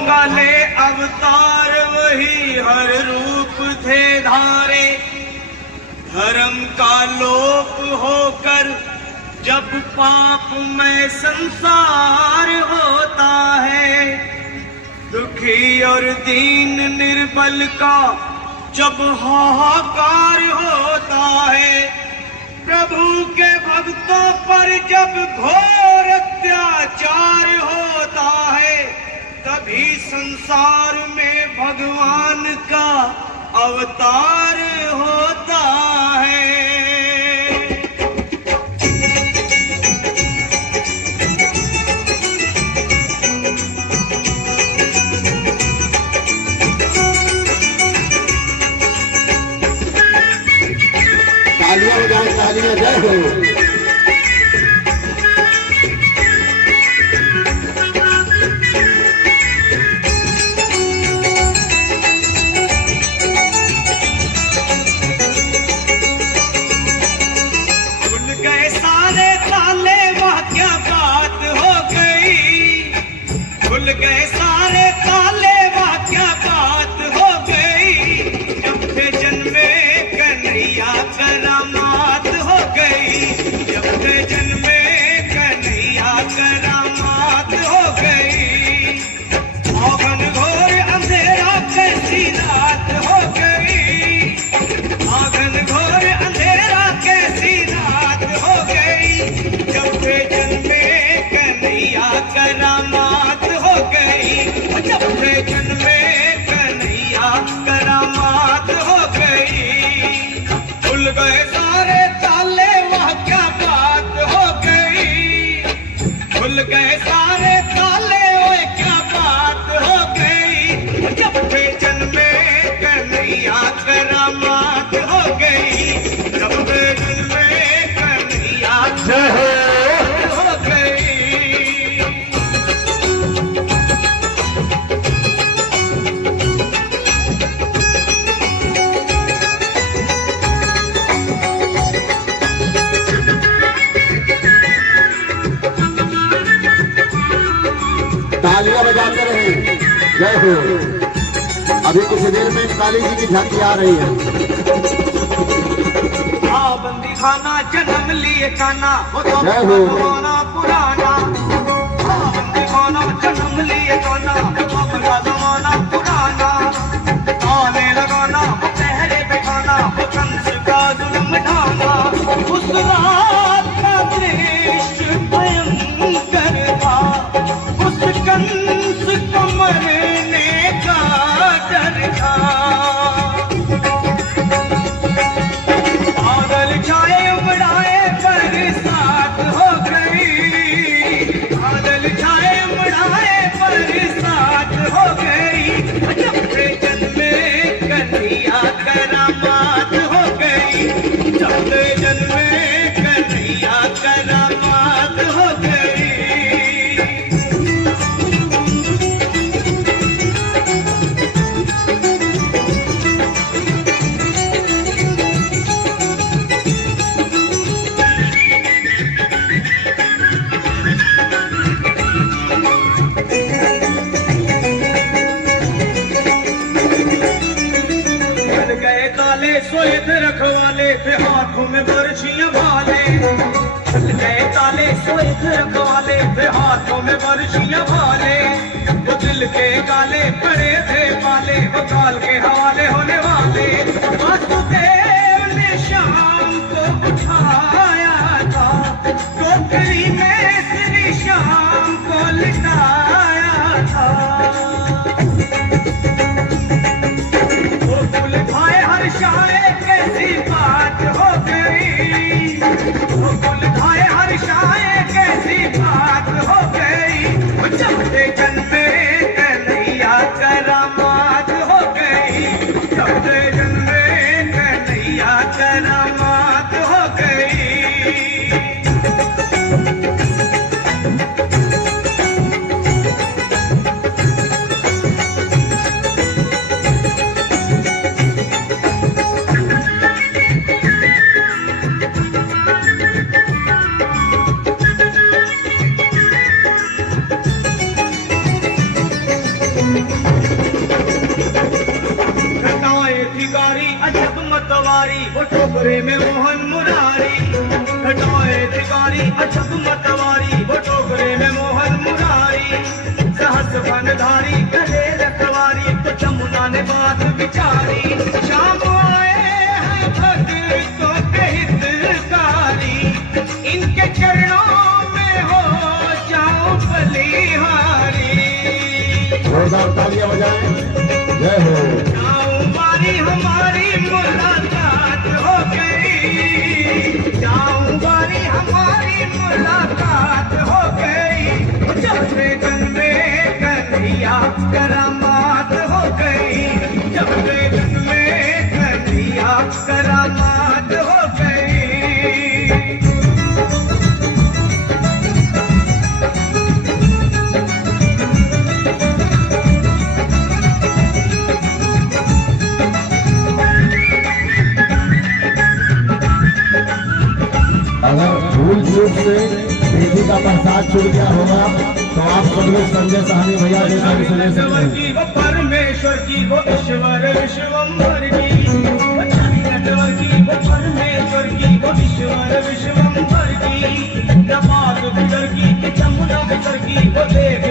काले अवतार वही हर रूप थे धारे, धर्म का लोप होकर जब पाप में संसार होता है, दुखी और दीन निर्बल का जब हाहाकार होता है, प्रभु के भक्तों पर जब घोर अत्याचार होता है, तभी संसार में भगवान का अवतार होता है। तालियां बजाएं, तालियां, जय हो। गए सारे ताले, वह क्या बात हो गई, जब से जन्मे कन्हैया करामात हो गई, जब से जन्मे कन्हैया करामात हो गई। आंगन घोर अंधेरा कैसी रात हो गई, आंगन घोर अंधेरा कैसी रात हो गई, जब से जन्मे कन्हैया करामात हो गई, जब से जन्मे कन्हैया करामात हो गई। खुल गए सारे ताले, वह क्या बात हो गई, खुल गए सारे ताले, वह क्या बात हो गई, जब से जन्मे कन्हैया करामात हो गई, जब से जन्मे कन्हैया हो गई। तालियां बजाते रहे, जय हो। अभी कुछ देर में काली जी की झांकी आ रही है। बंदी खाना जन्म लिए काना, जय हो। जमाना पुराना, बंदी खाना जन्म लिए काना, अपना जमाना पुराना, ताने लगाना पहरे पे खाना, कंस का जुल्म ढाना, उस रात का दृश्य भयंकर था, उस कंस को मरने का डर था। बादल छाए उमड़ाए बरसात हो गई, बादल छाए उमड़ाए बरसात हो गई, जब से जन्मे कन्हैया करामात हो गई, जब से जन्मे कन्हैया करामात हो गई। सोए थे रखवाले थे हाथों में बरछियां भाले, चल गए ताले, सोए थे रखवाले थे हाथों में बरछियां भाले, वो दिल के गाले पड़े थे पाले, वो काल के हवाले होने वाले। वासुदेव ने शाम को उठाया था, टोकरी में श्री शाम को लिटाया था, वो फूल खाए हर शाये कैसी बात हो गई, वो फूल खाए हर शाये कैसी बात हो गई, जब से जन्मे कन्हैया करामात हो गई, जब से जन्मे घटाएं भिखारी अजब मतवारी वो टोकरे में मोहन मुरारी घटाएं भिखारी अजब मतवारी वो टोकरे में मोहन मुरारी सहस बनधारी गले रखवारी तो जमुना ने बात विचारी शाम आए हैं भक्तों के हितकारी इनके चरणों में हो जाओ बलिहारी जोरदार तालियां बजाएं। जय हो। हमारी मुलाकात हो गई हमारी मुलाकात हो गई जब जन्मे कन्हैया करामात हो गई जब जन्मे कन्हैया करामात हो गई अगर भूल चूक से बेटी का प्रसाद छूट गया होगा तो आप सब लोग संजय साहनी भैया जैसा भी सुने सकते हैं। वो परमेश्वर की वो ईश्वर विश्वम्भर की वो नटवर की वो परमेश्वर की वो ईश्वर विश्वम्भर की नवाब बिदर की जमुना बिदर की वो देव